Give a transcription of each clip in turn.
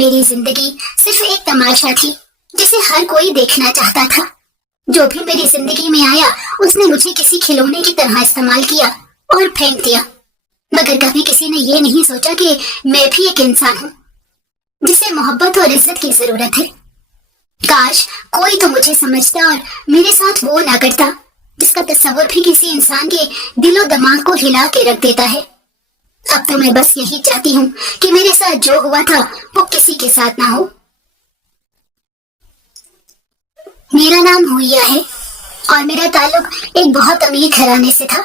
میری زندگی صرف ایک تماشا تھی جسے ہر کوئی دیکھنا چاہتا تھا۔ جو بھی میری زندگی میں آیا اس نے مجھے کسی کھلونے کی طرح استعمال کیا اور پھینک دیا، مگر کبھی کسی نے یہ نہیں سوچا کہ میں بھی ایک انسان ہوں جسے محبت اور عزت کی ضرورت ہے۔ کاش کوئی تو مجھے سمجھتا اور میرے ساتھ وہ نہ کرتا جس کا تصور بھی کسی انسان کے دل و دماغ کو ہلا کے رکھ دیتا ہے۔ اب تو میں بس یہی چاہتی ہوں کہ میرے ساتھ جو ہوا تھا وہ کسی کے ساتھ نہ ہو۔ میرا نام ہویا ہے اور میرا تعلق ایک بہت امیر گھرانے سے تھا۔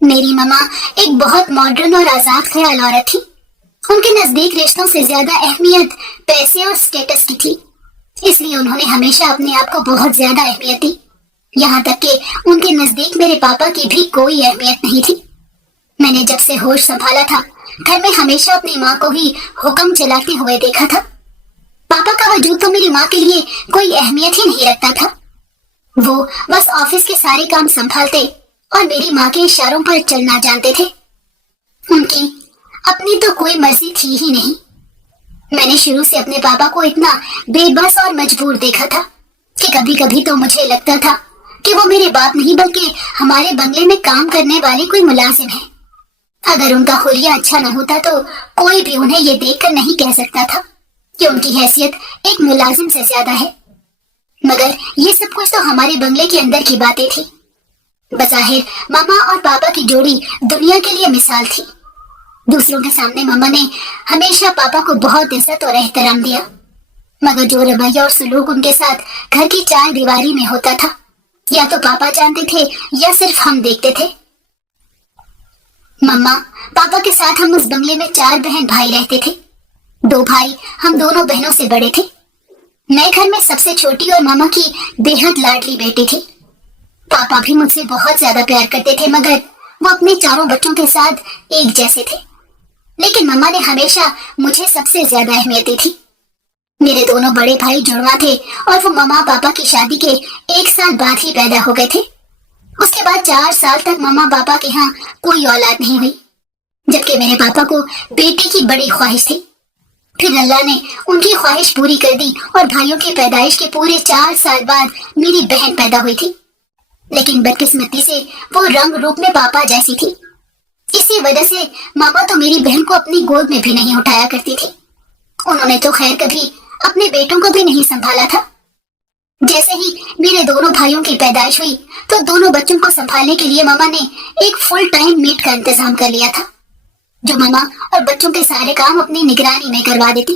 میری ماما ایک بہت ماڈرن اور آزاد خیال عورت تھی۔ ان کے نزدیک رشتوں سے زیادہ اہمیت پیسے اور سٹیٹس کی تھی، اس لیے انہوں نے ہمیشہ اپنے آپ کو بہت زیادہ اہمیت دی، یہاں تک کہ ان کے نزدیک میرے پاپا کی بھی کوئی اہمیت نہیں تھی۔ میں نے جب سے ہوش سنبھالا تھا گھر میں ہمیشہ اپنی ماں کو ہی حکم چلاتے ہوئے دیکھا تھا۔ پاپا کا وجود تو میری ماں کے لیے کوئی اہمیت ہی نہیں رکھتا تھا، وہ بس آفس کے سارے کام سنبھالتے اور میری ماں کے اشاروں پر چلنا جانتے تھے۔ ان کی اپنی تو کوئی مرضی تھی ہی نہیں۔ میں نے شروع سے اپنے پاپا کو اتنا بے بس اور مجبور دیکھا تھا کہ کبھی کبھی تو مجھے لگتا تھا کہ وہ میرے باپ نہیں بلکہ ہمارے بنگلے میں کام کرنے والے کوئی ملازم ہے۔ اگر ان کا حلیہ اچھا نہ ہوتا تو کوئی بھی انہیں یہ دیکھ کر نہیں کہہ سکتا تھا کہ ان کی حیثیت ایک ملازم سے زیادہ ہے، مگر یہ سب کچھ تو ہمارے بنگلے کے اندر کی باتیں تھی۔ بظاہر ماما اور پاپا کی جوڑی دنیا کے لیے مثال تھی۔ دوسروں کے سامنے ماما نے ہمیشہ پاپا کو بہت عزت اور احترام دیا، مگر جو رویہ اور سلوک ان کے ساتھ گھر کی چار دیواری میں ہوتا تھا یا تو پاپا جانتے تھے یا صرف ہم دیکھتے تھے۔ مما پاپا کے ساتھ ہم اس بنگلے میں 4 بہن بھائی رہتے تھے۔ 2 بھائی ہم دونوں بہنوں سے بڑے تھے۔ میں گھر میں سب سے چھوٹی اور ماما کی بے حد لاڈلی بیٹی تھی۔ پاپا بھی مجھ سے بہت زیادہ پیار کرتے تھے، مگر وہ اپنے چاروں بچوں کے ساتھ ایک جیسے تھے۔ لیکن مما نے ہمیشہ مجھے سب سے زیادہ اہمیت دی تھی۔ میرے دونوں بڑے بھائی جڑواں تھے اور وہ مما پاپا کی شادی کے 1 سال بعد ہی پیدا ہو گئے تھے۔ اس کے بعد 4 سال تک مما پاپا کے ہاں کوئی اولاد نہیں ہوئی، جبکہ میرے پاپا کو بیٹے کی بڑی خواہش تھی۔ پھر اللہ نے ان کی خواہش پوری کر دی اور بھائیوں کی پیدائش کے پورے 4 سال بعد میری بہن پیدا ہوئی تھی، لیکن بدقسمتی سے وہ رنگ روپ میں پاپا جیسی تھی۔ اسی وجہ سے ماما تو میری بہن کو اپنی گود میں بھی نہیں اٹھایا کرتی تھی۔ انہوں نے تو خیر کبھی اپنے بیٹوں کو بھی نہیں سنبھالا تھا۔ جیسے ہی میرے دونوں بھائیوں کی پیدائش ہوئی تو دونوں بچوں کو سنبھالنے کے لیے ماما نے ایک فل ٹائم میٹ کا انتظام کر لیا تھا، جو ماما اور بچوں کے سارے کام اپنی نگرانی میں کروا دیتی،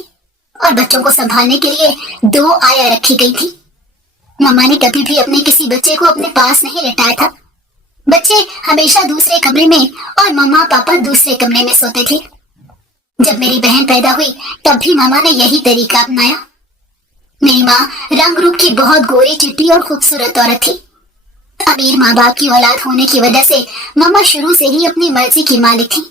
اور بچوں کو سنبھالنے کے لیے 2 آیا رکھی گئی تھی۔ ماما نے کبھی بھی اپنے کسی بچے کو اپنے پاس نہیں لٹایا تھا۔ بچے ہمیشہ دوسرے کمرے میں اور ماما پاپا دوسرے کمرے میں سوتے تھے۔ جب میری بہن پیدا ہوئی تب بھی ماما نے یہی طریقہ اپنایا۔ میری ماں رنگ روپ کی بہت گوری چٹی اور خوبصورت عورت تھی۔ امیر ماں باپ کی اولاد ہونے کی وجہ سے ماما شروع سے ہی اپنی مرضی کی مالک تھی۔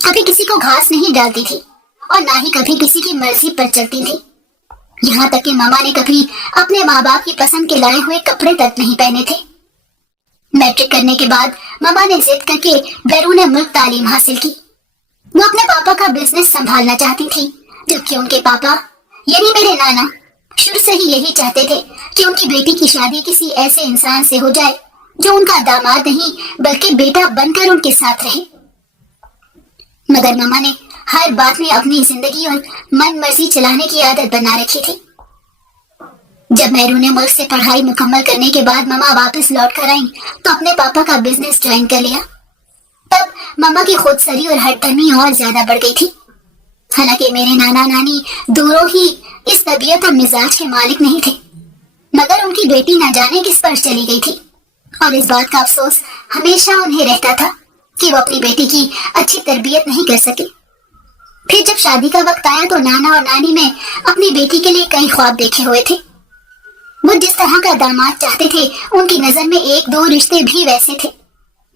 کبھی کسی کو گھاس نہیں ڈالتی تھی اور نہ ہی کبھی کسی کی مرضی پر چلتی تھی۔ یہاں تک کہ ماما نے کبھی اپنے ماں باپ کی پسند کے لائے ہوئے کپڑے تک نہیں پہنے تھے۔ میٹرک کرنے کے بعد ماما نے ضد کر کے بیرون ملک تعلیم حاصل کی۔ وہ اپنے پاپا کا بزنس سنبھالنا چاہتی تھی، جبکہ ان کے پاپا یعنی میرے نانا شروع سے ہی یہی چاہتے تھے کہ ان کی بیٹی کی شادی کسی ایسے انسان سے ہو جائے جو ان کا داماد نہیں بلکہ بیٹا بن کر ان کے ساتھ رہے۔ مگر ماما نے ہر بات میں اپنی زندگی اور من مرضی چلانے کی عادت بنا رکھی تھی۔ جب بیرون ملک سے پڑھائی مکمل کرنے کے بعد ماما واپس لوٹ کر آئیں تو اپنے پاپا کا بزنس جوائن کر لیا۔ تب ماما کی خود سری اور ہٹ درمی اور زیادہ بڑھ گئی تھی۔ حالانکہ میرے نانا نانی دوروں ہی اس طبیعت اور مزاج کے مالک نہیں تھے، مگر ان کی بیٹی نہ جانے کس پر چلی گئی تھی، اور اس بات کا افسوس ہمیشہ انہیں رہتا تھا کہ وہ اپنی بیٹی کی اچھی تربیت نہیں کر سکے۔ پھر جب شادی کا وقت آیا تو نانا اور نانی میں اپنی بیٹی کے لیے کئی خواب دیکھے ہوئے تھے۔ وہ جس طرح کا داماد چاہتے تھے ان کی نظر میں 1-2 رشتے بھی ویسے تھے،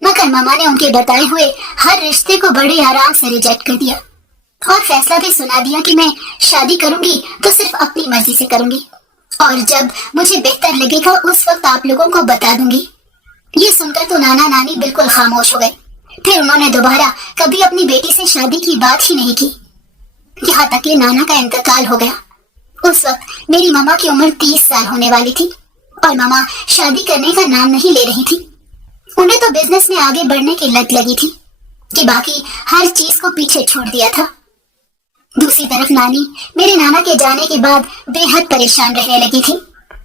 مگر ماما نے ان کے بتائے ہوئے ہر رشتے کو بڑے آرام سے ریجیکٹ کر دیا اور فیصلہ بھی سنا دیا کہ میں شادی کروں گی تو صرف اپنی مرضی سے کروں گی، اور جب مجھے بہتر لگے گا اس وقت آپ لوگوں کو بتا دوں گی۔ یہ سن کر تو نانا نانی بالکل خاموش ہو گئے۔ پھر انہوں نے دوبارہ کبھی اپنی بیٹی سے شادی کی بات ہی نہیں کی۔ यहाँ तक कि नाना का इंतकाल हो गया। उस वक्त मेरी मामा की उम्र 30 साल होने वाली थी और मामा शादी करने का नाम नहीं ले रही थी। उन्हें तो बिजनेस में आगे बढ़ने की लत लगी थी कि बाकी हर चीज को पीछे छोड़ दिया था। दूसरी तरफ नानी मेरे नाना के जाने के बाद बेहद परेशान रहने लगी थी,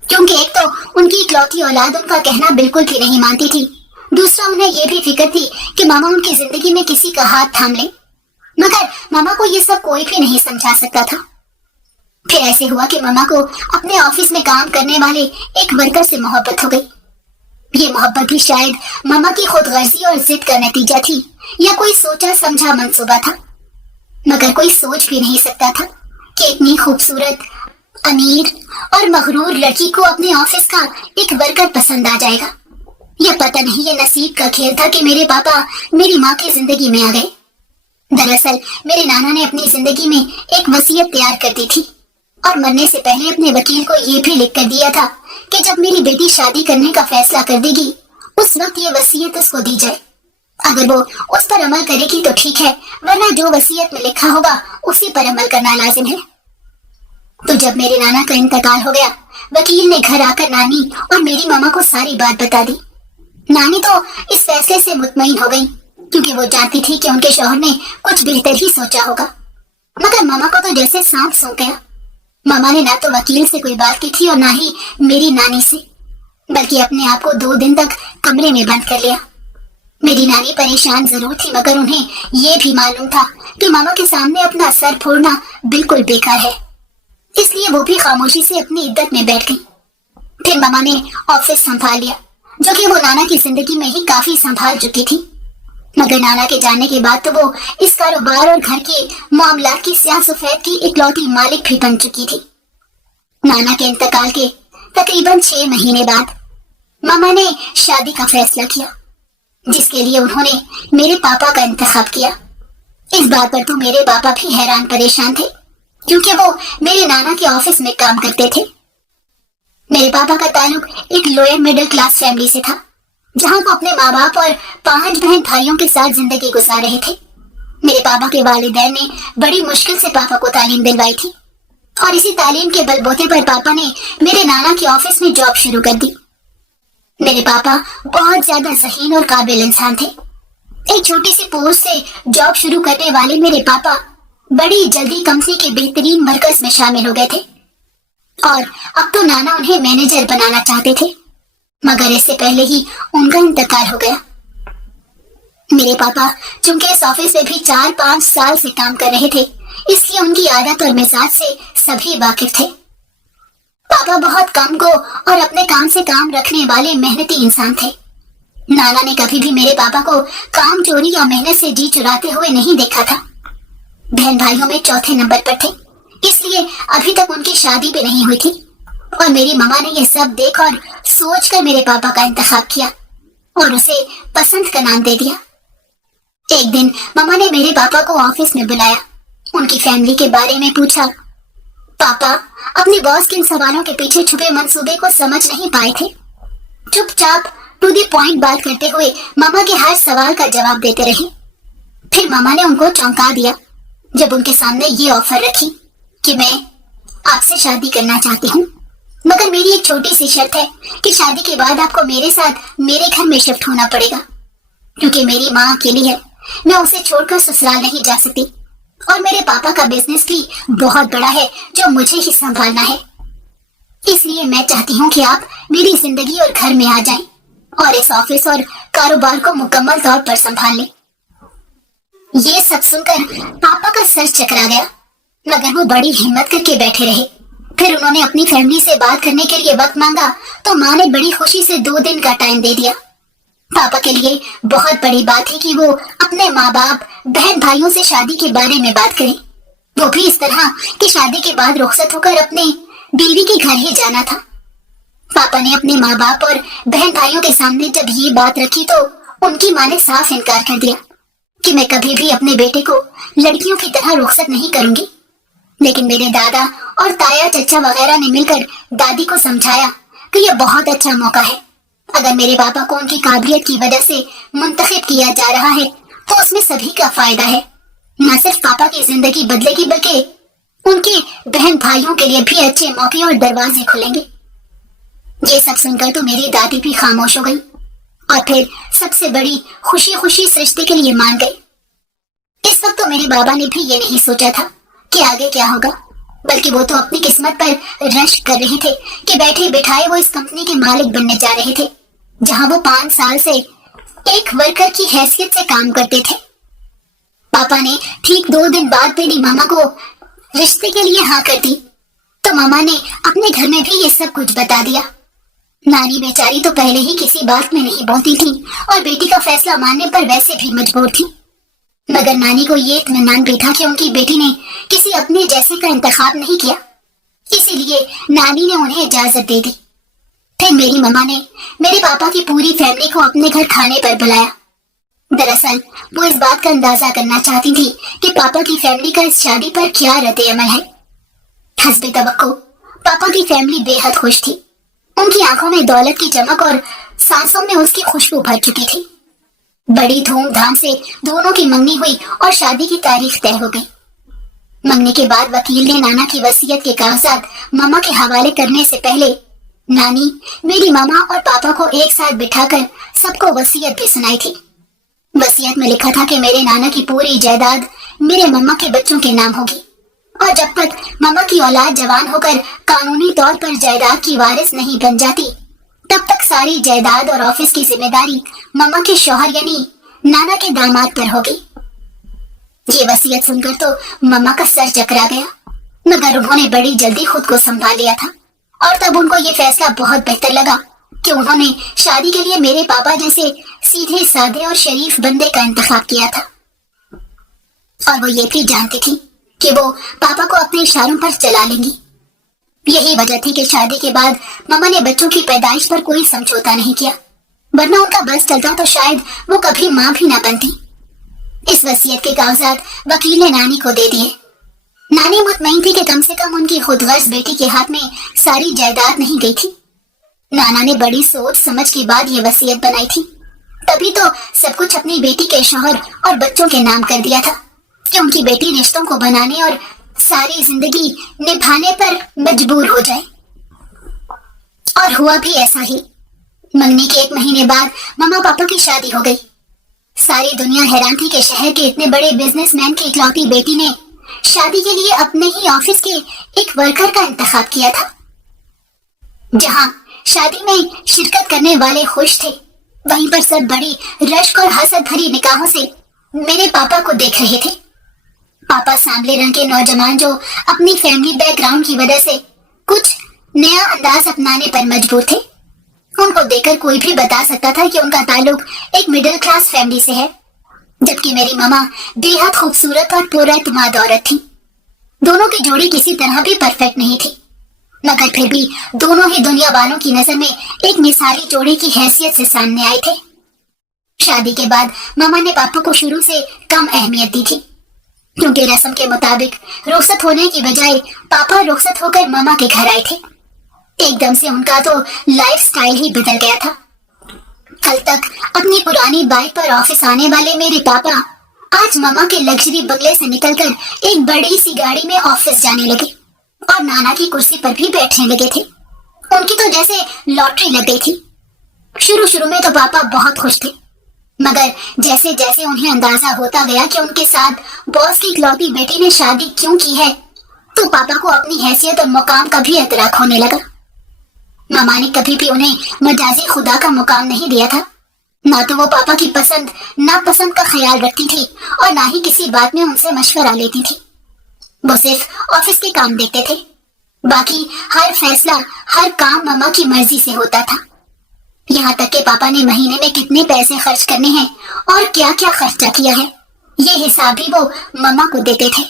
क्योंकि एक तो उनकी इकलौती औलाद उनका कहना बिल्कुल भी नहीं मानती थी, दूसरा उन्हें यह भी फिक्र थी कि मामा उनकी जिंदगी में किसी का हाथ थाम ले। मगर मामा को ये सब कोई भी नहीं समझा सकता था। फिर ऐसे हुआ कि मामा को अपने ऑफिस में काम करने वाले एक वर्कर से मोहब्बत हो गई। ये मोहब्बत भी शायद मामा की खुदगर्जी और जिद का नतीजा थी या कोई सोचा समझा मंसूबा था। मगर कोई सोच भी नहीं सकता था कि इतनी खूबसूरत, अमीर और मगरूर लड़की को अपने ऑफिस का एक वर्कर पसंद आ जाएगा। यह पता नहीं ये नसीब का खेल था कि मेरे पापा मेरी माँ की जिंदगी में आ गए। दरअसल मेरे नाना ने अपनी जिंदगी में एक वसीयत तैयार कर दी थी और मरने से पहले अपने वकील को ये भी लिख कर दिया था कि जब मेरी बेटी शादी करने का फैसला कर देगी उस वक्त ये वसीयत उसको दी जाए। अगर वो उस पर अमल करेगी तो ठीक है, वरना जो वसीयत में लिखा होगा उसी पर अमल करना लाजिम है। तो जब मेरे नाना का इंतकाल हो गया, वकील ने घर आकर नानी और मेरी मामा को सारी बात बता दी। नानी तो इस फैसले से मुतमईन हो गई, क्योंकि वो जानती थी कि उनके शौहर ने कुछ बेहतर ही सोचा होगा। मगर मामा को तो जैसे सांप सूंघ गया। मामा ने ना तो वकील से कोई बात की थी और ना ही मेरी नानी से, बल्कि अपने आप को 2 दिन तक कमरे में बंद कर लिया। मेरी नानी परेशान जरूर थी, मगर उन्हें यह भी मालूम था कि मामा के सामने अपना सर फोड़ना बिल्कुल बेकार है, इसलिए वो भी खामोशी से अपनी इद्दत में बैठ गई। फिर मामा ने ऑफिस संभाल लिया, जो कि वो नाना की जिंदगी में ही काफी संभाल चुकी थी। मगर नाना के जाने के बाद तो वो इस कारोबार और घर के मामलात की स्याह सफेद की इकलौती मालिक भी बन चुकी थी। नाना के इंतकाल के तकरीबन 6 महीने बाद मामा ने शादी का फैसला किया, जिसके लिए उन्होंने मेरे पापा का इंतखाब किया। इस बात पर तो मेरे पापा भी हैरान परेशान थे, क्योंकि वो मेरे नाना के ऑफिस में काम करते थे। मेरे पापा का ताल्लुक एक लोअर मिडिल क्लास फैमिली से था, जहां वो अपने माँ बाप और 5 बहन भाइयों के साथ जिंदगी गुजार रहे थे। मेरे पापा के वालिदैन ने बड़ी मुश्किल से पापा को तालीम दिलवाई थी और इसी तालीम के बलबूते पर पापा ने मेरे नाना के ऑफिस में जॉब शुरू कर दी। मेरे पापा बहुत ज्यादा ज़हीन और काबिल इंसान थे। एक छोटी सी पोस्ट से जॉब शुरू करने वाले मेरे पापा बड़ी जल्दी कंपनी के बेहतरीन मरकज में शामिल हो गए थे और अब तो नाना उन्हें मैनेजर बनाना चाहते थे, मगर इससे पहले ही उनका इंतकाल हो गया। मेरे पापा चूंकि इस ऑफिस में भी 4-5 साल से काम कर रहे थे, इसलिए उनकी आदत और मिजाज से सभी वाकिफ थे। पापा बहुत कम को और अपने काम से काम रखने वाले मेहनती इंसान थे। नाना ने कभी भी मेरे पापा को काम चोरी या मेहनत से जी चुराते हुए नहीं देखा था। बहन भाइयों में चौथे नंबर पर थे, इसलिए अभी तक उनकी शादी भी नहीं हुई थी और मेरी मामा ने यह सब देख और सोच कर मेरे पापा का इंतखाब किया और उसे पसंद का नाम दे दिया। एक दिन मामा ने मेरे पापा को ऑफिस में बुलाया, उनकी फैमिली के बारे में पूछा। पापा अपने बॉस के इन सवालों के पीछे छुपे मंसूबे को समझ नहीं पाए थे। चुपचाप टू द पॉइंट बात करते हुए मामा के हर सवाल का जवाब देते रहे। फिर मामा ने उनको चौंका दिया जब उनके सामने ये ऑफर रखी कि मैं आपसे शादी करना चाहती हूँ, मगर मेरी एक छोटी सी शर्त है कि शादी के बाद आपको मेरे साथ मेरे घर में शिफ्ट होना पड़ेगा, क्योंकि मेरी माँ अकेली है, मैं उसे छोड़कर ससुराल नहीं जा सकती और मेरे पापा का बिजनेस भी बहुत बड़ा है जो मुझे ही संभालना है। इसलिए मैं चाहती हूँ कि आप मेरी जिंदगी और घर में आ जाएं और इस ऑफिस और कारोबार को मुकम्मल तौर पर संभाल लें। ये सब सुनकर पापा का सर चकरा गया, मगर वो बड़ी हिम्मत करके बैठे रहे। फिर उन्होंने अपनी फैमिली से बात करने के लिए वक्त मांगा तो माँ ने बड़ी खुशी से 2 दिन का टाइम दे दिया। पापा के लिए बहुत बड़ी बात है कि वो अपने माँ बाप बहन भाइयों से शादी के बारे में बात करें, वो भी इस तरह कि शादी के बाद रुखसत होकर अपने बीवी के घर ही जाना था। पापा ने अपने माँ बाप और बहन भाइयों के सामने जब ये बात रखी तो उनकी माँ ने साफ इनकार कर दिया कि मैं कभी भी अपने बेटे को लड़कियों की तरह रुखसत नहीं करूंगी। लेकिन मेरे दादा और ताया चचा वगैरह ने मिलकर दादी को समझाया कि यह बहुत अच्छा मौका है। अगर मेरे पापा को उनकी काबिलियत की वजह से मुंतखब किया जा रहा है तो उसमें सभी का फायदा है। न सिर्फ पापा की जिंदगी बदलेगी बल्कि उनके बहन भाइयों के लिए भी अच्छे मौके और दरवाजे खुलेंगे। ये सब सुनकर तो मेरी दादी भी खामोश हो गई और फिर सबसे बड़ी खुशी खुशी सजदे के लिए मान गई। इस वक्त तो मेरे बाबा ने भी ये नहीं सोचा था कि आगे क्या होगा, बल्कि वो तो अपनी किस्मत पर रश्क कर रहे थे कि बैठे बिठाए वो इस कंपनी के मालिक बनने जा रहे थे, जहां वो 5 साल से एक वर्कर की हैसियत से काम करते थे। पापा ने ठीक 2 दिन बाद मेरी मामा को रिश्ते के लिए हाँ कर दी, तो मामा ने अपने घर में भी ये सब कुछ बता दिया। नानी बेचारी तो पहले ही किसी बात में नहीं बोलती थी और बेटी का फैसला मानने पर वैसे भी मजबूर थी, मगर नानी को ये इत्मीनान भी था कि उनकी बेटी ने किसी अपने जैसे का इंतखाब नहीं किया, इसीलिए नानी ने उन्हें इजाजत दे दी। फिर मेरी मम्मा ने मेरे पापा की पूरी फैमिली को अपने घर खाने पर बुलाया। दरअसल वो इस बात का अंदाजा करना चाहती थी कि पापा की फैमिली का इस शादी पर क्या रद्द अमल है। हस्बे तवक्को पापा की फैमिली बेहद खुश थी। उनकी आंखों में दौलत की चमक और सांसों में उसकी खुशबू भर चुकी थी। बड़ी धूमधाम से दोनों की मंगनी हुई और शादी की तारीख तय हो गई। मंगनी के बाद वकील ने नाना की वसीयत के कागजात मामा के हवाले करने से पहले नानी मेरी मामा और पापा को एक साथ बिठाकर सबको वसीयत भी सुनाई थी। वसीयत में लिखा था कि मेरे नाना की पूरी जायदाद मेरे मम्मा के बच्चों के नाम होगी और जब तक मम्मा की औलाद जवान होकर कानूनी तौर पर जायदाद की वारिस नहीं बन जाती, तब तक सारी जायदाद और ऑफिस की जिम्मेदारी मम्मा के शौहर यानी नाना के दामाद पर होगी। ये वसीयत सुनकर तो मम्मा का सर चकरा गया, मगर उन्होंने बड़ी जल्दी खुद को संभाल लिया था और तब उनको ये फैसला बहुत बेहतर लगा कि उन्होंने शादी के लिए मेरे पापा जैसे सीधे साधे और शरीफ बंदे का इंतखाब किया था। और वो ये भी जानती थी कि वो पापा को अपने इशारों पर चला लेंगी। यही वजह थी कि शादी के बाद मम्मा ने बच्चों की पैदाइश पर कोई समझौता नहीं किया, वरना उनका बस चलता तो शायद वो कभी मां भी ना बनती। इस वसीयत के कागजात वकील ने नानी को दे दिए। नानी मुतमईन थी कि कम से कम उनकी खुदगर्ज बेटी के हाथ में सारी जायदाद नहीं गई थी। नाना ने बड़ी सोच समझ के बाद ये वसीयत बनाई थी, तभी तो सब कुछ अपनी बेटी के शौहर और बच्चों के नाम कर दिया था कि उनकी बेटी रिश्तों को बनाने और सारी जिंदगी निभाने पर मजबूर हो जाए। और हुआ भी ऐसा ही। मंगनी के 1 महीने बाद मम्मा पापा की शादी हो गई। सारी दुनिया हैरान थी कि शहर के इतने बड़े बिजनेसमैन की इकलौती बेटी ने शादी के लिए अपने ही ऑफिस के एक वर्कर का इंतखाब किया था। जहां शादी में शिरकत करने वाले खुश थे, वहीं पर सब बड़ी रश्क और हसद भरी निगाहों से मेरे पापा को देख रहे थे। पापा सांवले रंग के नौजवान जो अपनी फैमिली बैकग्राउंड की वजह से कुछ नया अंदाज अपनाने पर मजबूर थे। उनको देखकर कोई भी बता सकता था कि उनका ताल्लुक एक मिडिल क्लास फैमिली से है, जबकि मेरी मामा बेहद खूबसूरत और पुरएतमाद औरत थी। दोनों की जोड़ी किसी तरह भी परफेक्ट नहीं थी, मगर फिर भी दोनों ही दुनिया वालों की नजर में एक मिसाली जोड़ी की हैसियत से सामने आए थे। शादी के बाद मामा ने पापा को शुरू से कम अहमियत दी थी, क्योंकि रस्म के मुताबिक रुखसत होने की बजाय पापा रुखसत होकर मामा के घर आए थे। एकदम से उनका तो लाइफ स्टाइल ही बदल गया था। कल तक अपनी पुरानी बाइक पर ऑफिस आने वाले मेरे पापा आज मामा के लग्जरी बंगले से निकलकर एक बड़ी सी गाड़ी में ऑफिस जाने लगे और नाना की कुर्सी पर भी बैठने लगे थे। उनकी तो जैसे लॉटरी लग गई थी। शुरू में तो पापा बहुत खुश थे, मगर जैसे जैसे उन्हें अंदाजा होता गया कि उनके साथ बॉस की इकलौती बेटी ने शादी क्यों की है, तो पापा को अपनी हैसियत और मुकाम का भी एतराक होने लगा। मामा ने कभी भी उन्हें मजाजी खुदा का मुकाम नहीं दिया था। ना तो वो पापा की पसंद नापसंद का ख्याल रखती थी और ना ही किसी बात में उनसे मशवरा लेती थी। वो सिर्फ ऑफिस के काम देखते थे, बाकी हर फैसला हर काम मामा की मर्जी से होता था। यहाँ तक कि पापा ने महीने में कितने पैसे खर्च करने हैं और क्या क्या खर्चा किया है, ये हिसाब भी वो मामा को देते थे।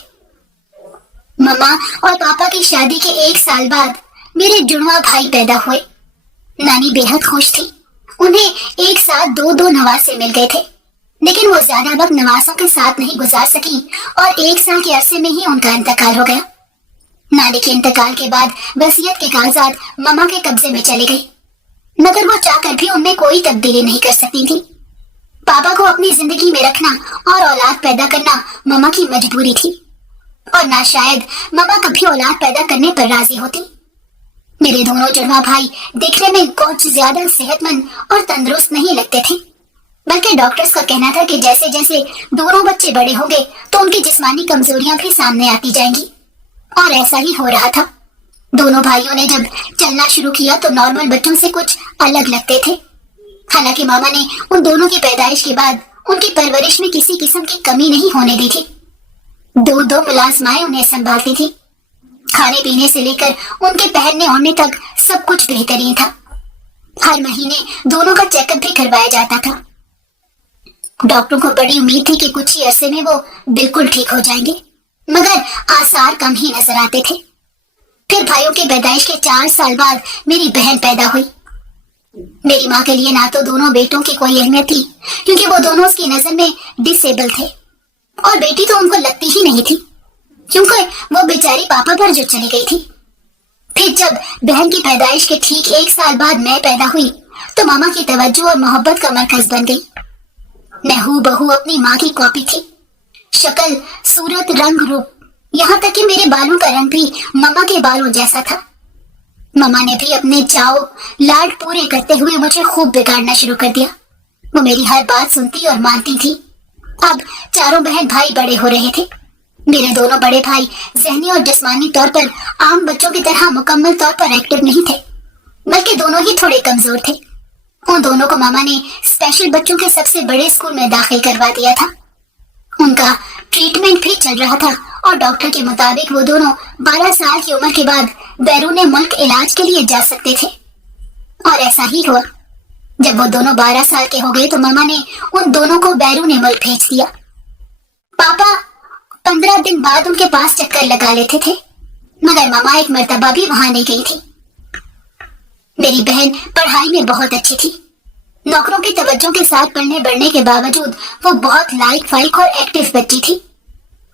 मामा और पापा की शादी के 1 साल बाद मेरे जुड़वा भाई पैदा हुए। नानी बेहद खुश थी। उन्हें एक साथ 2 नवासे मिल गए थे, लेकिन वो ज्यादा वक्त नवासों के साथ नहीं गुजार सकी और 1 साल के अरसे में ही उनका इंतकाल हो गया। नानी के इंतकाल के बाद वसीयत के कागजात मामा के कब्जे में चले गए, मगर वो चाहकर भी उनमें कोई तब्दीली नहीं कर सकती थी। पापा को अपनी जिंदगी में रखना और औलाद पैदा करना मामा की मजबूरी थी, और ना शायद मामा कभी औलाद पैदा करने पर राजी होती। मेरे दोनों जुड़वा भाई देखने में कुछ ज्यादा सेहतमंद और तंदुरुस्त नहीं लगते थे, बल्कि डॉक्टर्स का कहना था कि जैसे जैसे दोनों बच्चे बड़े होंगे तो उनकी जिस्मानी कमजोरियां भी सामने आती जाएंगी, और ऐसा ही हो रहा था। दोनों भाइयों ने जब चलना शुरू किया तो नॉर्मल बच्चों से कुछ अलग लगते थे। हालांकि मामा ने उन दोनों की पैदाइश के बाद उनकी परवरिश में किसी किस्म की कमी नहीं होने दी थी। दो दो मुलाजमाएं उन्हें संभालती थी। खाने पीने से लेकर उनके पहनने ओढ़ने तक सब कुछ बेहतरीन था। हर महीने दोनों का चेकअप भी करवाया जाता था। डॉक्टरों को बड़ी उम्मीद थी कि कुछ ही अरसे में वो बिल्कुल ठीक हो जाएंगे, मगर आसार कम ही नजर आते थे। फिर भाइयों की पैदाइश के 4 साल बाद मेरी बहन पैदा हुई। मेरी माँ के लिए ना तो दोनों बेटों की कोई अहमियत थी, क्योंकि वो दोनों उसकी नजर में डिसेबल थे, और बेटी तो उनको लगती ही नहीं थी, क्योंकि वो बेचारी पापा पर जो चली गई थी। फिर जब बहन की पैदाइश के ठीक 1 साल बाद मैं पैदा हुई तो मामा की तवज्जो और मोहब्बत का मरकज बन गई। मैं हूबहू अपनी माँ की कॉपी थी। शक्ल, सूरत, रंग, रूप, यहाँ तक कि मेरे बालों का रंग भी मामा के बालों जैसा था। मामा ने भी अपने चाव लाड पूरे करते हुए मुझे खूब बिगाड़ना शुरू कर दिया। वो मेरी हर बात सुनती और मानती थी। अब चारों बहन भाई बड़े हो रहे थे। मेरे दोनों बड़े भाई ज़हनी और जिस्मानी तौर पर आम बच्चों की तरह मुकम्मल तौर पर एक्टिव नहीं थे, बल्कि दोनों ही थोड़े कमजोर थे। उन दोनों को मामा ने स्पेशल बच्चों के सबसे बड़े स्कूल में दाखिल करवा दिया था। उनका ट्रीटमेंट भी चल रहा था, और डॉक्टर के मुताबिक वो दोनों 12 साल की उम्र के बाद बैरून मुल्क इलाज के लिए जा सकते थे। और ऐसा ही हुआ। जब वो दोनों 12 साल के हो गए तो मामा ने उन दोनों को बैरून मुल्क भेज दिया। पापा 15 दिन बाद उनके पास चक्कर लगा लेते थे, मगर मामा एक मर्तबा भी वहां नहीं गई थी। मेरी बहन पढ़ाई में बहुत अच्छी थी। नौकरों की तवज्जो के साथ पढ़ने बढ़ने के बावजूद वो बहुत लाइक फाइक और एक्टिव बच्ची थी,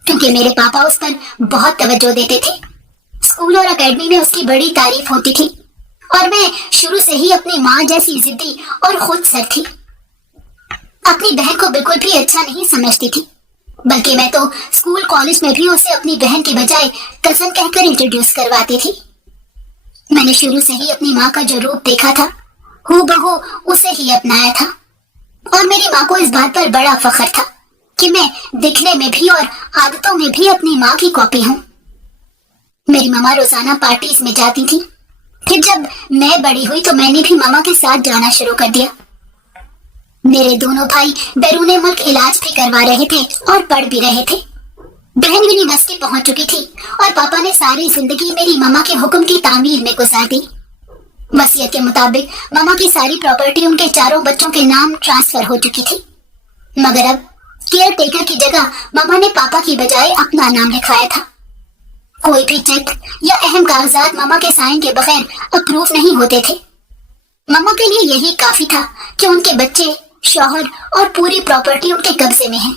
क्योंकि मेरे पापा उस पर बहुत तवज्जो देते थे। स्कूल और एकेडमी में उसकी बड़ी तारीफ होती थी, और मैं शुरू से ही अपनी माँ जैसी जिद्दी और खुद सर थी। अपनी बहन को बिल्कुल भी अच्छा नहीं समझती थी, बल्कि मैं तो स्कूल कॉलेज में भी उसे अपनी बहन के बजाय कजन कहकर इंट्रोड्यूस करवाती थी। मैंने शुरू से ही अपनी माँ का जो रूप देखा था, हूबहू उसे ही अपनाया था, और मेरी माँ को इस बात पर बड़ा फख्र था कि मैं दिखने में भी और आदतों में भी अपनी माँ की कॉपी हूँ। मेरी मामा रोजाना पार्टीज में जाती थी। फिर जब मैं बड़ी हुई तो मैंने भी मामा के साथ जाना शुरू कर दिया। मेरे दोनों भाई बैरून मुल्क इलाज भी करवा रहे थे और पढ़ भी रहे थे। बहन यूनिवर्सिटी पहुंच चुकी थी, और पापा ने सारी जिंदगी मेरी मामा के हुक्म की तामीर में गुजार दी। वसीयत के मुताबिक मामा की सारी प्रॉपर्टी उनके चारों बच्चों के नाम ट्रांसफर हो चुकी थी, मगर अब केयर टेकर की जगह मामा ने पापा की बजाय अपना नाम लिखवाया था। कोई भी चेक या अहम कागजात मामा के साइन के बगैर अप्रूव नहीं होते थे। मामा के लिए यही काफी था कि उनके बच्चे, शौहर और पूरी प्रॉपर्टी उनके कब्जे में है।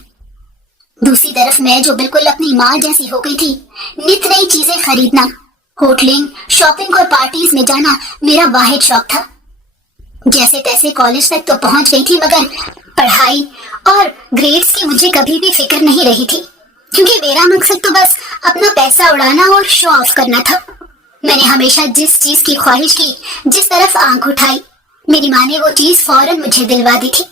दूसरी तरफ मैं, जो बिल्कुल अपनी माँ जैसी हो गई थी, नित नई चीजें खरीदना, होटलिंग, शॉपिंग और पार्टीज में जाना मेरा वाहिद शौक था। जैसे तैसे कॉलेज तक तो पहुंच गई थी, मगर पढ़ाई और ग्रेड्स की मुझे कभी भी फिक्र नहीं रही थी, क्योंकि मेरा मकसद तो बस अपना पैसा उड़ाना और शो ऑफ करना था। मैंने हमेशा जिस चीज की ख्वाहिश की, जिस तरफ आंख उठाई, मेरी माँ ने वो चीज फौरन मुझे दिलवा दी थी।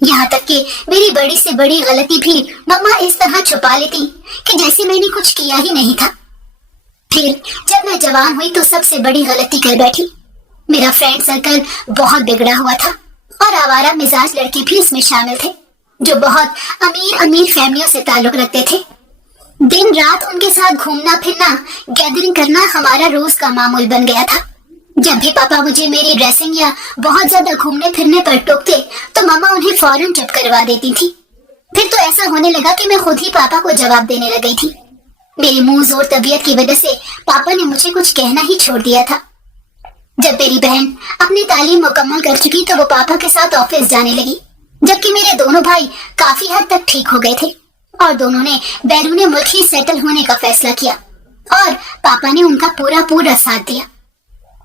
यहाँ तक कि मेरी बड़ी से बड़ी गलती भी मम्मा इस तरह छुपा लेती कि जैसे मैंने कुछ किया ही नहीं था। फिर जब मैं जवान हुई तो सबसे बड़ी गलती कर बैठी। मेरा फ्रेंड सर्कल बहुत बिगड़ा हुआ था, और आवारा मिजाज लड़के भी इसमें शामिल थे, जो बहुत अमीर अमीर फैमिलियों से ताल्लुक रखते थे। दिन रात उनके साथ घूमना फिरना, गैदरिंग करना हमारा रोज का मामूल बन गया था। जब भी पापा मुझे मेरी ड्रेसिंग या बहुत ज्यादा घूमने फिरने पर टोकते तो मामा उन्हें फौरन चुप करवा देती थी। फिर तो ऐसा होने लगा कि मैं खुद ही पापा को जवाब देने लग गई थी। मेरी मुंह जोर तबीयत की वजह से पापा ने मुझे कुछ कहना ही छोड़ दिया था। जब मेरी बहन अपनी तालीम मुकम्मल कर चुकी तो वो पापा के साथ ऑफिस जाने लगी, जबकि मेरे दोनों भाई काफी हद तक ठीक हो गए थे, और दोनों ने बैरून मुल्क ही सेटल होने का फैसला किया, और पापा ने उनका पूरा पूरा साथ दिया।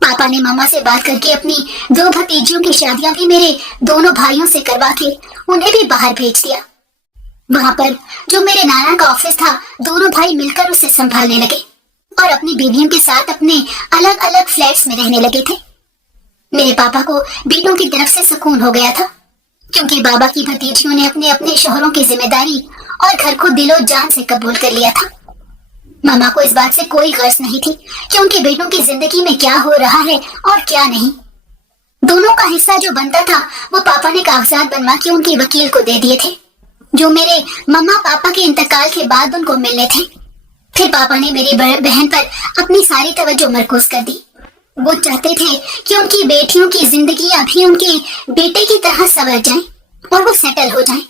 पापा ने मामा से बात करके अपनी 2 भतीजियों की शादियां भी मेरे दोनों भाइयों से करवा के उन्हें भी बाहर भेज दिया। वहां पर जो मेरे नाना का ऑफिस था, दोनों भाई मिलकर उसे संभालने लगे और अपनी बीवियों के साथ अपने अलग अलग फ्लैट्स में रहने लगे थे। मेरे पापा को बेटों की तरफ से सुकून हो गया था, क्योंकि बाबा की भतीजियों ने अपने अपने शोहरों की जिम्मेदारी और घर को दिलो जान से कबूल कर लिया था। मामा को इस बात से कोई गर्ज नहीं थी कि उनके बेटों की जिंदगी में क्या हो रहा है और क्या नहीं। दोनों का हिस्सा जो बनता था वो पापा ने कागजात बनवा के उनके वकील को दे दिए थे, जो मेरे मम्मा पापा के इंतकाल के बाद उनको मिलने थे। फिर पापा ने मेरी बहन पर अपनी सारी तवज्जो मरकूज कर दी। वो चाहते थे कि उनकी बेटियों की जिंदगियां भी उनके बेटे की तरह संवर जाएं और वो सेटल हो जाएं।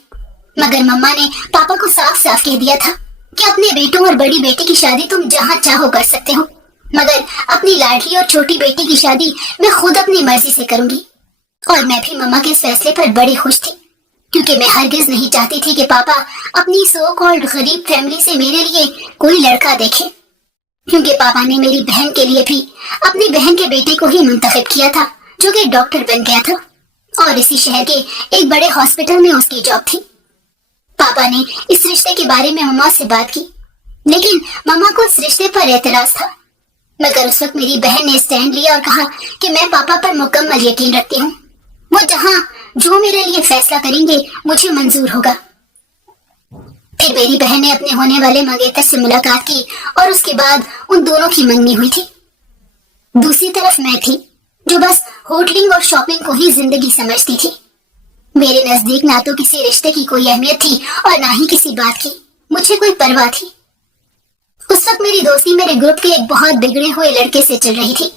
मगर मम्मा ने पापा को साफ साफ कह दिया था कि अपने बेटों और बड़ी बेटी की शादी तुम जहाँ चाहो कर सकते हो, मगर अपनी लाडली और छोटी बेटी की शादी मैं खुद अपनी मर्जी से करूंगी। और मैं भी मम्मा के इस फैसले पर बड़ी खुश थी, क्योंकि मैं हरगिज नहीं चाहती थी कि पापा अपनी सो कॉल्ड गरीब फैमिली से मेरे लिए कोई लड़का देखे, क्योंकि पापा ने मेरी बहन के लिए भी अपनी बहन के बेटे को ही मुंतखब किया था, जो कि डॉक्टर बन गया था और इसी शहर के एक बड़े हॉस्पिटल में उसकी जॉब थी। पापा ने इस रिश्ते के बारे में मम्मा से बात की, लेकिन मम्मा को इस रिश्ते पर एतराज था। मगर उस वक्त मेरी बहन ने स्टैंड लिया और कहा कि मैं पापा पर मुकम्मल यकीन रखती हूँ, वो जहाँ जो मेरे लिए फैसला करेंगे मुझे मंजूर होगा। फिर मेरी बहन ने अपने होने वाले मंगेतर से मुलाकात की और उसके बाद उन दोनों की मंगनी हुई थी। दूसरी तरफ मैं थी, जो बस होटलिंग और शॉपिंग को ही जिंदगी समझती थी। मेरे नजदीक ना तो किसी रिश्ते की कोई अहमियत थी और ना ही किसी बात की मुझे कोई परवाह थी। उस वक्त मेरी दोस्ती मेरे ग्रुप के एक बहुत बिगड़े हुए लड़के से चल रही थी।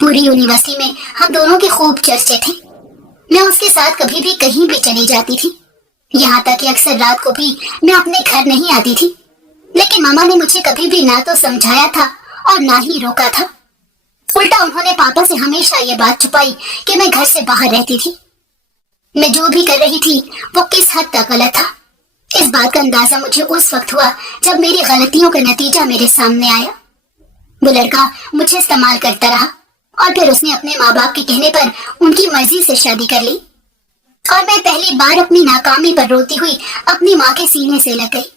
पूरी यूनिवर्सिटी में हम दोनों के खूब चर्चे थे। मैं उसके साथ कभी भी कहीं भी चली जाती थी, यहाँ तक कि अक्सर रात को भी मैं अपने घर नहीं आती थी। लेकिन मामा ने मुझे कभी भी ना तो समझाया था और ना ही रोका था। उल्टा उन्होंने पापा से हमेशा ये बात छुपाई कि मैं घर से बाहर रहती थी। मैं जो भी कर रही थी वो किस हद तक गलत था, इस बात का अंदाजा मुझे उस वक्त हुआ जब मेरी गलतियों का नतीजा मेरे सामने आया। वो लड़का मुझे इस्तेमाल करता रहा और फिर उसने अपने माँ बाप के कहने पर उनकी मर्जी से शादी कर ली और मैं पहली बार अपनी नाकामी पर रोती हुई अपनी माँ के सीने से लग गई।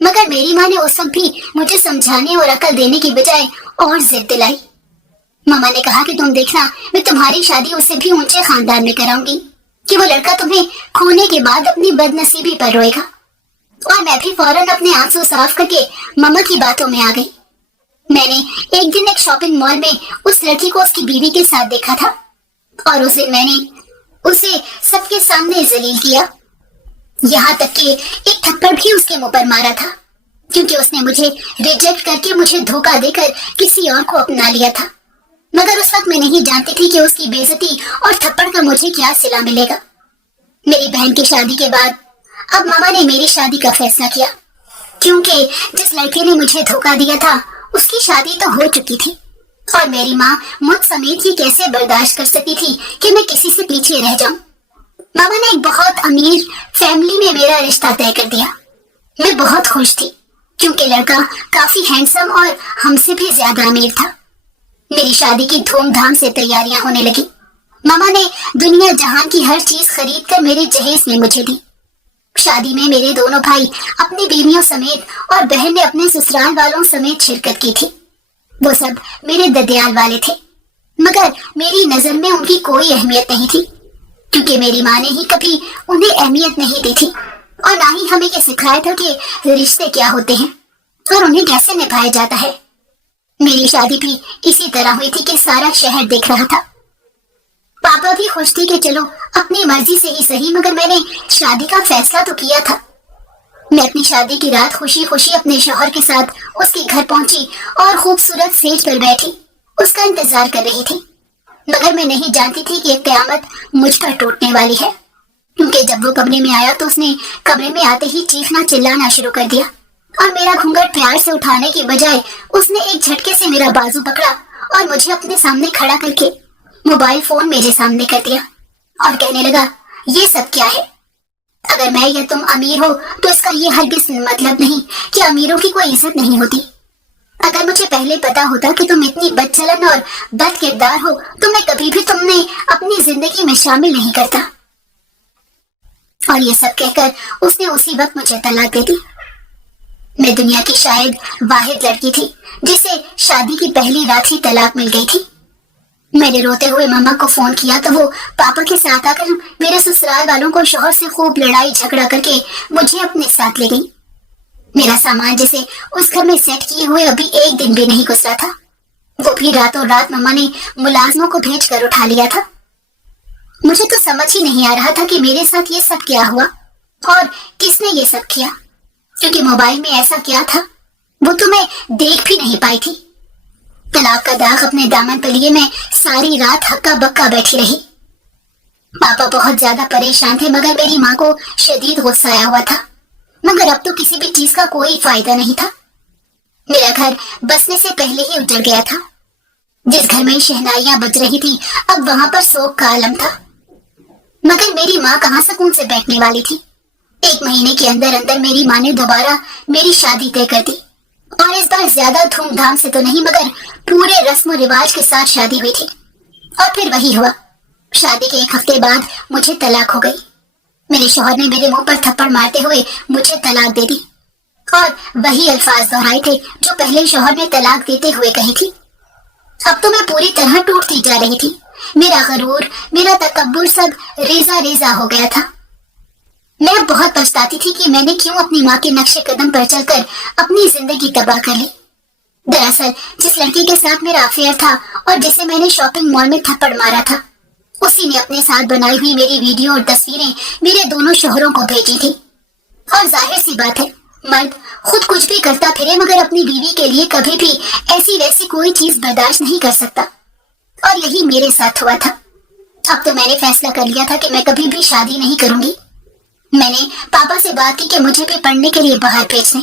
मगर मेरी माँ ने उस वक्त भी मुझे समझाने और अकल देने की बजाय और जिद दिलाई। मामा ने कहा कि तुम देखना, मैं तुम्हारी शादी उससे भी ऊंचे खानदान में कराऊंगी कि वो लड़का तुम्हें खोने के बाद अपनी बदनसीबी पर रोएगा। और मैं भी फौरन अपने आंसू साफ करके मामा की बातों में आ गई। मैंने एक दिन एक शॉपिंग मॉल में उस लड़की को उसकी बीवी के साथ देखा था और उस दिन मैंने उसे सबके सामने जलील किया, यहाँ तक कि एक थप्पड़ भी उसके मुंह पर मारा था, क्योंकि उसने मुझे रिजेक्ट करके मुझे धोखा देकर किसी और को अपना लिया था। मगर उस वक्त मैं नहीं जानती थी कि उसकी बेइज्जती और थप्पड़ का मुझे क्या सिला मिलेगा। मेरी बहन की शादी के बाद अब मामा ने मेरी शादी का फैसला किया, क्योंकि जिस लड़के ने मुझे धोखा दिया था उसकी शादी तो हो चुकी थी और मेरी माँ मुझ समेत ही कैसे बर्दाश्त कर सकती थी कि मैं किसी से पीछे रह जाऊं। मामा ने एक बहुत अमीर फैमिली में मेरा रिश्ता तय कर दिया। मैं बहुत खुश थी, क्योंकि लड़का काफी हैंडसम और हमसे भी ज्यादा अमीर था। मेरी शादी की धूमधाम से तैयारियां होने लगी। मामा ने दुनिया जहान की हर चीज खरीद कर मेरे जहेज में मुझे दी। शादी में मेरे दोनों भाई अपनी बीवियों समेत और बहन ने अपने ससुराल वालों समेत शिरकत की थी। वो सब मेरे ददियाल वाले थे, मगर मेरी नजर में उनकी कोई अहमियत नहीं थी, क्योंकि मेरी माँ ने ही कभी उन्हें अहमियत नहीं दी थी और ना ही हमें ये सिखाया था कि रिश्ते क्या होते हैं और उन्हें कैसे निभाया जाता है। मेरी शादी भी इसी तरह हुई थी कि सारा शहर देख रहा था। पापा भी खुश थे कि चलो अपनी मर्जी से ही सही, मगर मैंने शादी का फैसला तो किया था। मैं अपनी शादी की रात खुशी खुशी अपने शौहर के साथ उसके घर पहुंची और खूबसूरत सेज पर बैठी उसका इंतजार कर रही थी। मगर मैं नहीं जानती थी कि क़यामत मुझ पर टूटने वाली है, क्योंकि जब वो कमरे में आया तो उसने कमरे में आते ही चीखना चिल्लाना शुरू कर दिया और मेरा घूंघट प्यार से उठाने की बजाय उसने एक झटके से मेरा बाजू पकड़ा और मुझे अपने सामने खड़ा करके मोबाइल फोन मेरे सामने कर दिया और कहने लगा, ये सब क्या है? अगर मैं या तुम अमीर हो तो इसका ये हरगिज मतलब नहीं कि अमीरों की कोई इज्जत नहीं होती। अगर मुझे पहले पता होता कि तुम इतनी बदचलन और बद किरदार हो तो मैं कभी भी तुम्हें अपनी जिंदगी में शामिल नहीं करता। और ये सब कहकर उसने उसी वक्त मुझे तलाक दे दी। मैं दुनिया की शायद वाहिद लड़की थी जिसे शादी की पहली रात ही तलाक मिल गई थी। मैंने रोते हुए मम्मा को फोन किया तो वो पापा के साथ आकर मेरे ससुराल वालों को शोहर से खूब लड़ाई झगड़ा करके मुझे अपने साथ ले गई। मेरा सामान जिसे उस घर में सेट किए हुए अभी एक दिन भी नहीं गुजरा था, वो भी रातों रात मम्मा ने मुलाजमों को भेजकर उठा लिया था। मुझे तो समझ ही नहीं आ रहा था कि मेरे साथ ये सब क्या हुआ और किसने ये सब किया, क्योंकि मोबाइल में ऐसा क्या था वो तो मैं देख भी नहीं पाई थी। तलाक का दाग अपने दामन पे लिए मैं सारी रात हक्का बक्का बैठी रही। पापा बहुत ज्यादा परेशान थे मगर मेरी माँ को शदीद गुस्सा आया हुआ था, मगर अब तो किसी भी चीज का कोई फायदा नहीं था। मेरा घर बसने से पहले ही उजड़ गया था। जिस घर में शहनाइयां बज रही थी अब वहां पर शोक का आलम था। मगर मेरी माँ कहाँ सुकून से बैठने वाली थी। 1 महीने के अंदर अंदर मेरी माँ ने दोबारा मेरी शादी तय कर दी, और इस बार ज्यादा धूमधाम से तो नहीं मगर पूरे रस्म रिवाज के साथ शादी हुई थी। और फिर वही हुआ, शादी के 1 हफ्ते बाद मुझे तलाक हो गई। मेरे शौहर ने मेरे मुंह पर थप्पड़ मारते हुए मुझे तलाक दे दी और वही अल्फाज दोहराए थे जो पहले शौहर ने तलाक देते हुए कही थी। अब तो मैं पूरी तरह टूटती जा रही थी। मेरा गरूर, मेरा तकब्बुर सब रेजा रेजा हो गया था। मैं अब बहुत पछताती थी कि मैंने क्यों अपनी माँ के नक्शे कदम पर चलकर अपनी जिंदगी तबाह कर ली। दरअसल जिस लड़की के साथ मेरा अफेयर था और जिसे मैंने शॉपिंग मॉल में थप्पड़ मारा था, उसी ने अपने साथ बनाई हुई मेरी वीडियो और तस्वीरें मेरे दोनों शोहरों को भेजी थी। और जाहिर सी बात है, मर्द खुद कुछ भी करता फिरे मगर अपनी बीवी के लिए कभी भी ऐसी वैसी कोई चीज बर्दाश्त नहीं कर सकता, और यही मेरे साथ हुआ था। अब तो मैंने फैसला कर लिया था कि मैं कभी भी शादी नहीं करूंगी। मैंने पापा से बात की कि मुझे भी पढ़ने के लिए बाहर भेजने।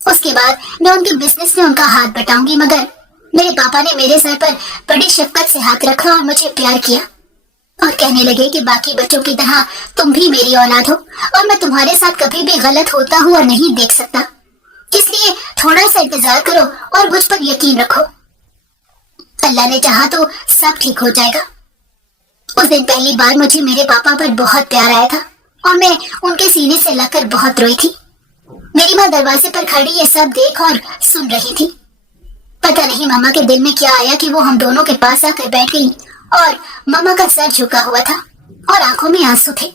उसके बाद मैं उनके बिजनेस में उनका हाथ बटाऊंगी, मगर मेरे पापा ने मेरे सर पर बड़ी शफकत से हाथ रखा और मुझे प्यार किया और कहने लगे कि बाकी बच्चों की तरह तुम भी मेरी औलाद हो और मैं तुम्हारे साथ कभी भी गलत होता हुआ नहीं देख सकता, इसलिए थोड़ा सा इंतजार करो और मुझ पर यकीन रखो। अल्लाह ने चाहा तो सब ठीक हो जाएगा। उस दिन पहली बार मुझे मेरे पापा पर बहुत प्यार आया था और मैं उनके सीने से लगकर बहुत रोई थी। मेरी माँ दरवाजे पर खड़ी ये सब देख और सुन रही थी। पता नहीं मामा के दिल में क्या आया कि वो हम दोनों के पास आकर बैठ गई और मामा का सर झुका हुआ था और आंखों में आंसू थे।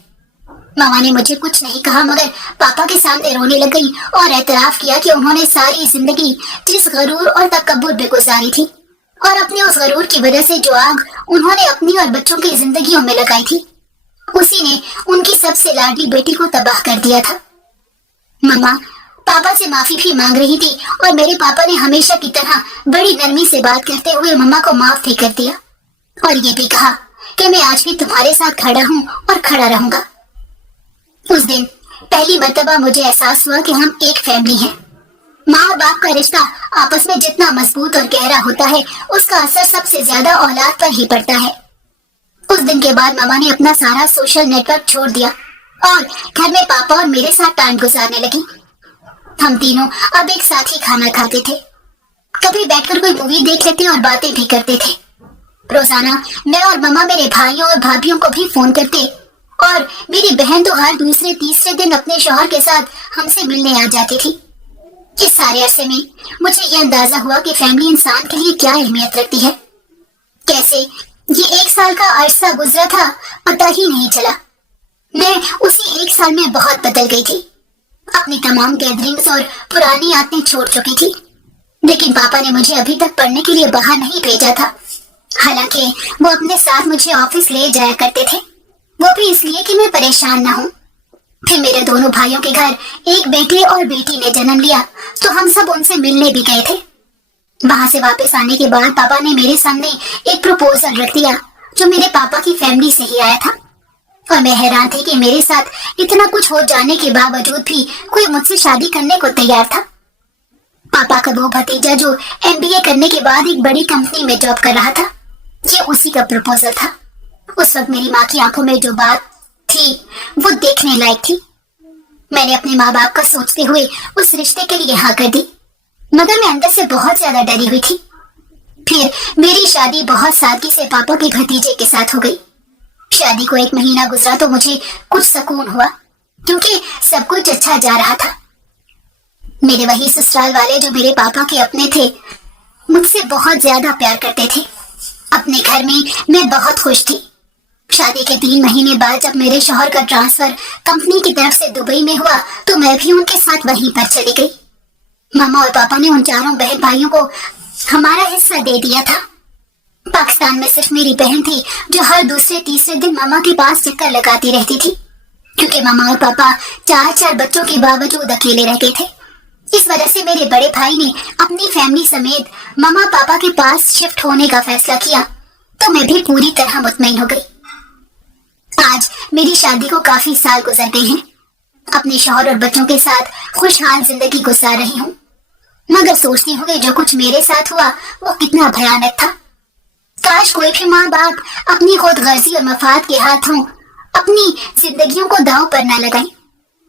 मामा ने मुझे कुछ नहीं कहा मगर पापा के सामने रोने लग गई और एतराफ किया कि उन्होंने सारी जिंदगी जिस गरूर और तकब्बुर में गुजारी थी और अपने उस गरूर की वजह से जो आग उन्होंने अपनी और बच्चों की जिंदगियों में लगाई थी, उसी ने उनकी सबसे लाडली बेटी को तबाह कर दिया था। मामा पापा से माफी भी मांग रही थी और मेरे पापा ने हमेशा की तरह बड़ी नरमी से बात करते हुए मम्मा को माफ भी कर दिया और ये भी कहा कि मैं आज भी तुम्हारे साथ खड़ा हूँ और खड़ा रहूंगा। उस दिन पहली मर्तबा मुझे एहसास हुआ कि हम एक फैमिली हैं। माँ और बाप का रिश्ता आपस में जितना मजबूत और गहरा होता है, उसका असर सबसे ज्यादा औलाद पर ही पड़ता है। उस दिन के बाद मामा ने अपना सारा सोशल नेटवर्क छोड़ दिया और घर में पापा और मेरे साथ टाइम गुजारने लगी। हम तीनों अब एक साथ ही खाना खाते थे, कभी बैठकर कोई मूवी देख लेते और बातें भी करते थे। रोजाना मैं और मामा मेरे भाइयों और भाभीयों को भी फोन करते और मेरी बहन तो हर दूसरे तीसरे दिन अपने शौहर के साथ हमसे मिलने आ जाती थी। इस सारे अरसे में मुझे यह अंदाजा हुआ कि फैमिली इंसान के लिए क्या अहमियत रखती है। कैसे ये 1 साल का अरसा गुजरा था पता ही नहीं चला। मैं उसी 1 साल में बहुत बदल गई थी। अपनी तमाम गैदरिंग्स और पुरानी आदतें छोड़ चुकी थी, लेकिन पापा ने मुझे अभी तक पढ़ने के लिए बाहर नहीं भेजा था। हालांकि वो अपने साथ मुझे ऑफिस ले जाया करते थे, वो भी इसलिए कि मैं परेशान ना हूँ। फिर मेरे दोनों भाइयों के घर एक बेटे और बेटी ने जन्म लिया तो हम सब उनसे मिलने भी गए थे। वहां से वापस आने के बाद पापा ने मेरे सामने एक प्रपोजल रख दिया जो मेरे पापा की फैमिली से ही आया था और मैं हैरान थी कि मेरे साथ इतना कुछ हो जाने के बावजूद भी कोई मुझसे शादी करने को तैयार था। पापा का वो भतीजा जो MBA करने के बाद एक बड़ी कंपनी में जॉब कर रहा था, ये उसी का प्रपोजल था। उस वक्त मेरी माँ की आंखों में जो बात थी वो देखने लायक थी। मैंने अपने माँ बाप का सोचते हुए उस रिश्ते के लिए हाँ कर दी। मगर मैं अंदर से बहुत ज्यादा डरी हुई थी। फिर मेरी शादी बहुत सादगी से पापा के भतीजे के साथ हो गई। शादी को 1 महीना गुजरा तो मुझे कुछ सुकून हुआ, क्योंकि सब कुछ अच्छा जा रहा था। मेरे वही ससुराल वाले जो मेरे पापा के अपने थे, मुझसे बहुत ज्यादा प्यार करते थे। अपने घर में मैं बहुत खुश थी। शादी के 3 महीने बाद जब मेरे शौहर का ट्रांसफर कंपनी की तरफ से दुबई में हुआ तो मैं भी उनके साथ वहीं पर चली गई। मामा और पापा ने उन चारों बहन भाइयों को हमारा हिस्सा दे दिया था। पाकिस्तान में सिर्फ मेरी बहन थी जो हर दूसरे तीसरे दिन मामा के पास चक्कर लगाती रहती थी, क्योंकि मामा और पापा 4 बच्चों के बावजूद अकेले रह गए थे। इस वजह से मेरे बड़े भाई ने अपनी फैमिली समेत मामा पापा के पास शिफ्ट होने का फैसला किया, तो मैं भी पूरी तरह मुतमईन हो गई। आज मेरी शादी को काफी साल गुजर गए हैं। अपने शौहर और बच्चों के साथ खुशहाल जिंदगी गुजार रही हूँ। मगर सोचती हूँ कि जो कुछ मेरे साथ हुआ वो कितना भयानक था। काश कोई भी माँ बाप अपनी खुद गर्जी और मफाद के हाथों अपनी जिंदगियों को दांव पर न लगाएं।